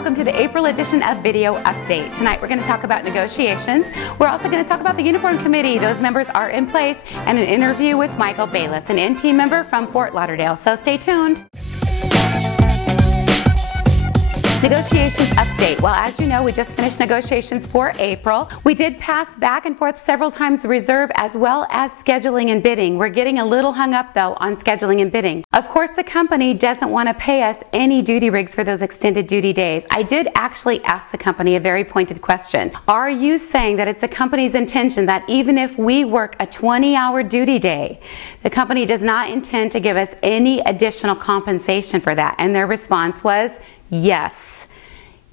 welcome to the April edition of Video Update. Tonight we're going to talk about negotiations. We're also going to talk about the Uniform Committee. Those members are in place, and an interview with Michael Bayless, an NT member from Fort Lauderdale. So stay tuned. Negotiations update. Well, as you know, we just finished negotiations for April. We did pass back and forth several times the reserve as well as scheduling and bidding. We're getting a little hung up though on scheduling and bidding. Of course, the company doesn't want to pay us any duty rigs for those extended duty days. I did actually ask the company a very pointed question. Are you saying that it's the company's intention that even if we work a 20-hour duty day, the company does not intend to give us any additional compensation for that? And their response was, yes.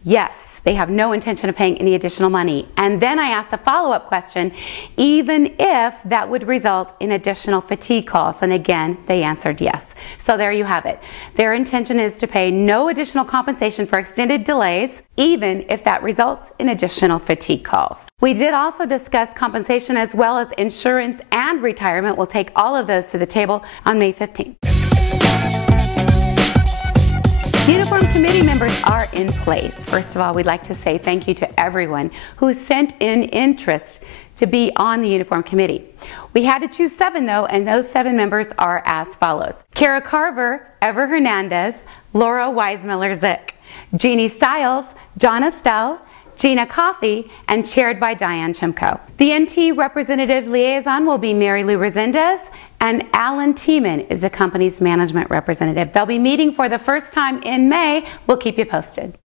Yes, they have no intention of paying any additional money. And then I asked a follow-up question, even if that would result in additional fatigue calls. And again, they answered yes. So there you have it. Their intention is to pay no additional compensation for extended delays, even if that results in additional fatigue calls. We did also discuss compensation as well as insurance and retirement. We'll take all of those to the table on May 15th. Uniform Committee members are in place. First of all, we'd like to say thank you to everyone who sent in interest to be on the Uniform Committee. We had to choose 7 though, and those 7 members are as follows: Kara Carver, Ever Hernandez, Laura Weismiller-Zick, Jeannie Stiles, John Estelle, Gina Coffey, and chaired by Diane Chimko. The NT Representative Liaison will be Mary Lou Resendez, and Alan Tiemann is the company's management representative. They'll be meeting for the first time in May. We'll keep you posted.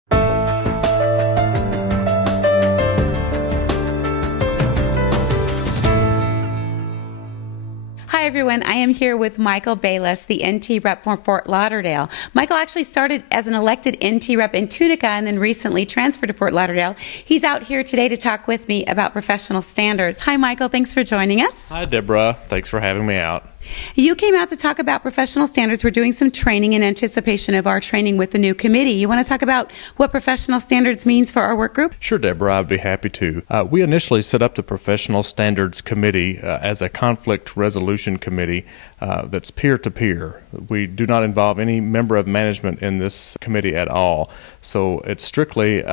Hi everyone, I am here with Michael Bayless, the NT rep for Fort Lauderdale. Michael actually started as an elected NT rep in Tunica and then recently transferred to Fort Lauderdale. He's out here today to talk with me about professional standards. Hi Michael, thanks for joining us. Hi Deborah, thanks for having me out. You came out to talk about professional standards. We're doing some training in anticipation of our training with the new committee. You want to talk about what professional standards means for our work group? Sure, Deborah, I'd be happy to. We initially set up the Professional Standards Committee as a conflict resolution committee that's peer-to-peer. We do not involve any member of management in this committee at all. So it's strictly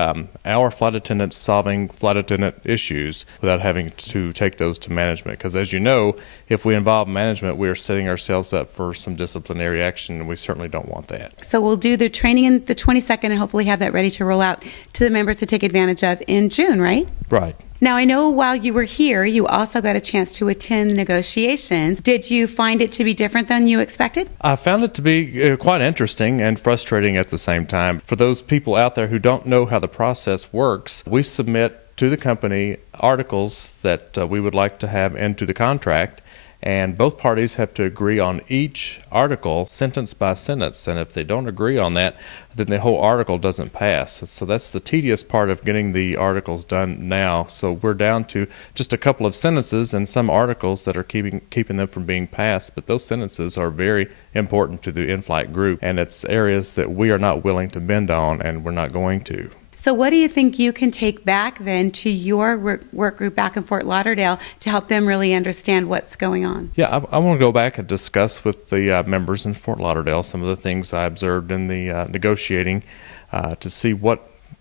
our flight attendants solving flight attendant issues without having to take those to management. Because as you know, if we involve management, we are setting ourselves up for some disciplinary action, and we certainly don't want that. So we'll do the training in the 22nd and hopefully have that ready to roll out to the members to take advantage of in June, right? Right. Now, I know while you were here, you also got a chance to attend negotiations. Did you find it to be different than you expected? I found it to be quite interesting and frustrating at the same time. For those people out there who don't know how the process works, we submit to the company articles that we would like to have into the contract, and both parties have to agree on each article sentence by sentence, and if they don't agree on that, then the whole article doesn't pass. So that's the tedious part of getting the articles done now. So we're down to just a couple of sentences and some articles that are keeping them from being passed, but those sentences are very important to the in-flight group, and it's areas that we are not willing to bend on, and we're not going to. So what do you think you can take back then to your work group back in Fort Lauderdale to help them really understand what's going on? Yeah, I want to go back and discuss with the members in Fort Lauderdale some of the things I observed in the negotiating to see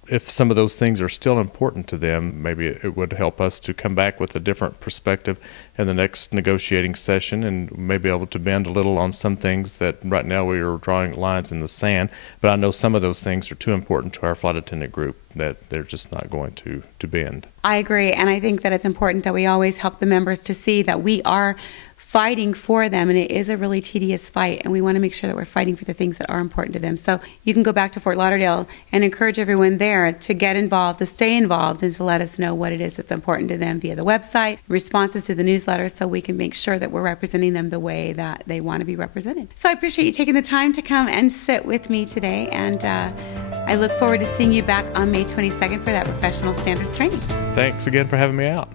if some of those things are still important to them. Maybe it would help us to come back with a different perspective in the next negotiating session and maybe able to bend a little on some things that right now we are drawing lines in the sand. But I know some of those things are too important to our flight attendant group that they're just not going to bend. I agree, and I think that it's important that we always help the members to see that we are fighting for them, and it is a really tedious fight, and we want to make sure that we're fighting for the things that are important to them. So you can go back to Fort Lauderdale and encourage everyone there to get involved, to stay involved, and to let us know what it is that's important to them via the website, responses to the newsletter, so we can make sure that we're representing them the way that they want to be represented. So I appreciate you taking the time to come and sit with me today, and I look forward to seeing you back on May 22nd for that professional standards training. Thanks again for having me out.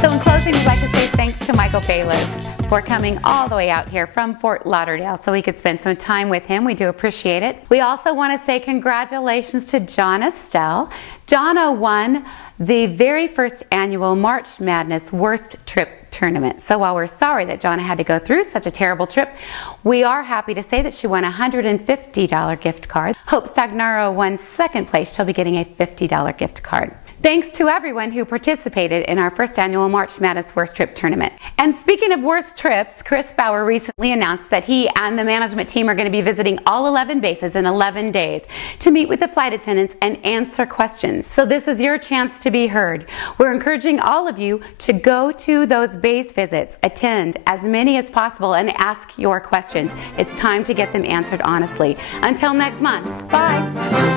So in closing, we'd like to say thanks to Michael Michael Bayless for coming all the way out here from Fort Lauderdale so we could spend some time with him. We do appreciate it. We also want to say congratulations to John Estelle. Jonna won the very first annual March Madness Worst Trip Tournament. So while we're sorry that Jonna had to go through such a terrible trip, we are happy to say that she won a $150 gift card. Hope Stagnaro won second place. She'll be getting a $50 gift card. Thanks to everyone who participated in our first annual March Madness Worst Trip Tournament. And speaking of worst trips, Chris Bauer recently announced that he and the management team are going to be visiting all 11 bases in 11 days to meet with the flight attendants and answer questions. So this is your chance to be heard. We're encouraging all of you to go to those base visits, attend as many as possible, and ask your questions. It's time to get them answered honestly. Until next month, bye.